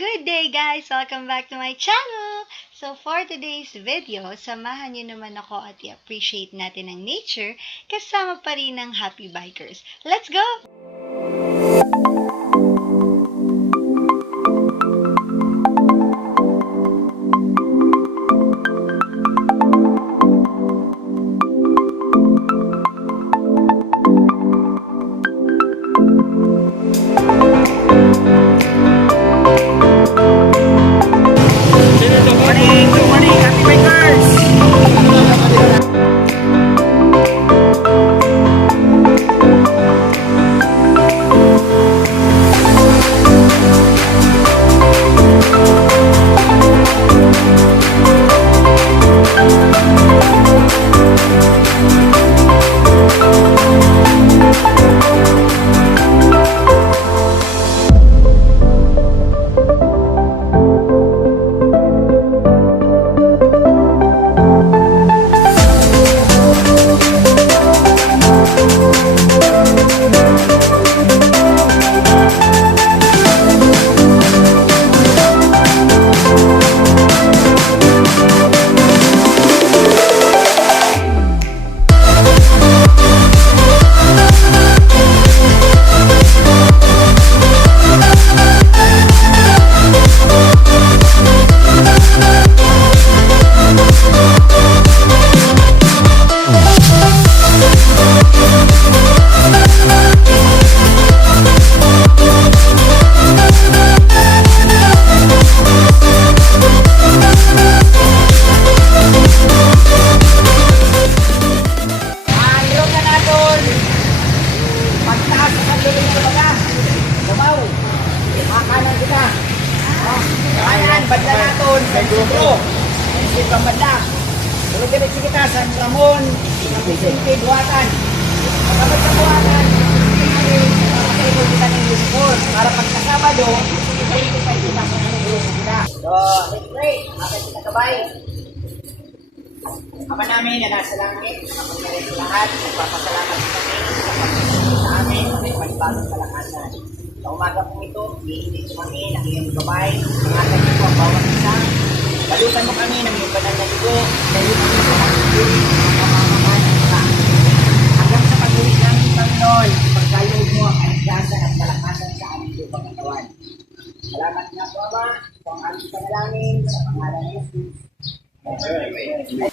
Good day guys! Welcome back to my channel! So for today's video, samahan niyo naman ako at i-appreciate natin ang nature kasama pa rin ng happy bikers. Let's go! Badla naton sa grupo. Isip ang badla. Pero diretso kita sa Ramon, sa Vicente, Buhatan. Pagkabot sa Buhatan, makakaikot kita ng uniform. Para pagkasabado, ikot-ikot kita sa grupo kita. So, let's pray. Makakit kita kabay. Ama namin na nasa langit, nakapagkalit sa lahat, nagpapasalamat sa kami, sa pagkakas sa amin, may panibagong kalakasan. Sa umaga po ito, hihindig ko kami ng iyong gabay, ingatan niyo po ang bawat isa. Balutan mo kami ng iyong banal na dugo, dahil kami po ang pagpuri ng pamamahan ng iba. Hanggang sa pag-uwi namin, Panginoon, pagkaloob mo ang kaligtasan at kalakasan sa aming lupang katawan. Salamat nga po, Ama, sa ang aming panalangin, sa pangalan ng Jesus. Amen.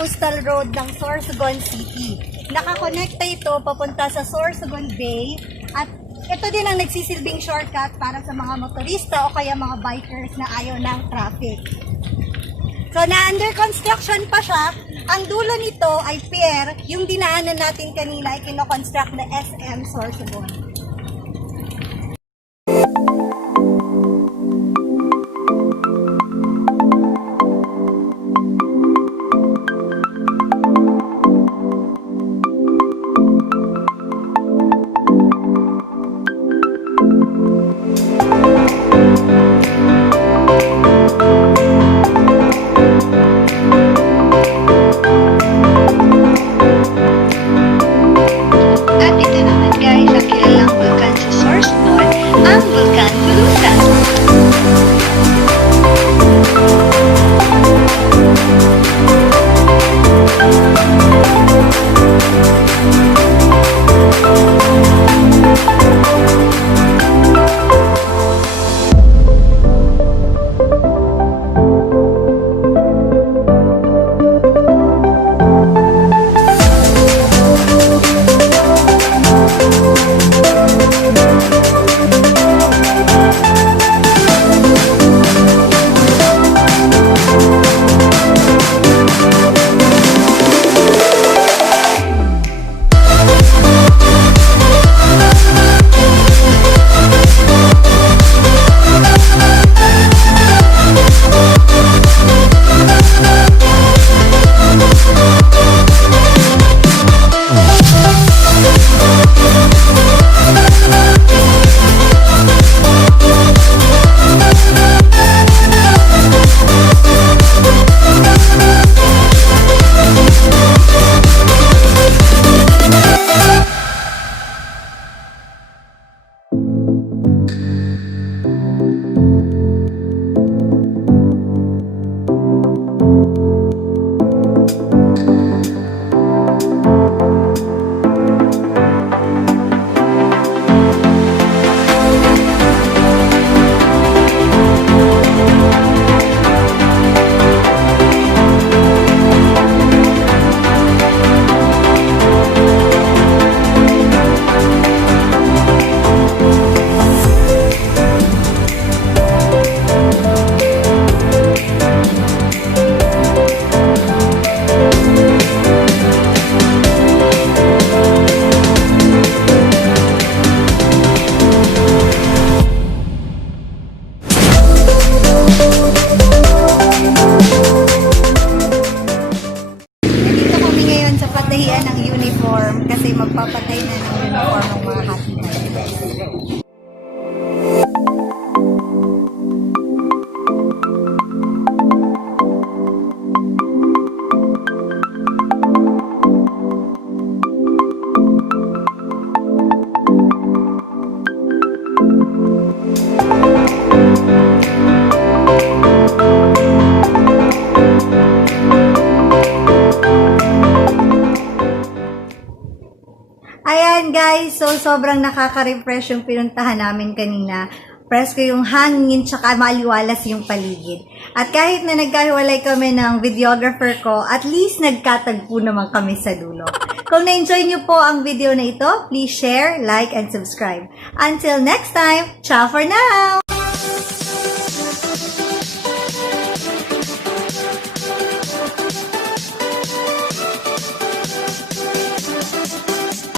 coastal road ng Sorsogon City. Nakakonekta ito papunta sa Sorsogon Bay at ito din ang nagsisilbing shortcut para sa mga motorista o kaya mga bikers na ayaw ng traffic. So, na-under construction pa siya. Ang dulo nito ay pier. Yung dinaanan natin kanina ay kinoconstruct na SM Sorsogon. At ito naman guys, ang kilalang vulkan sa Sorsogon, ang Vulkan Bulusan. Patahian ng uniform kasi magpapatay na ng uniform ng mga happy bikers. Ayan guys, so sobrang nakaka-refresh yung pinuntahan namin kanina. Presko yung hangin tsaka maliwalas yung paligid. At kahit na nagkahiwalay kami ng videographer ko, at least nagkatagpo naman kami sa dulo. Kung na-enjoy nyo po ang video na ito, please share, like, and subscribe. Until next time, ciao for now!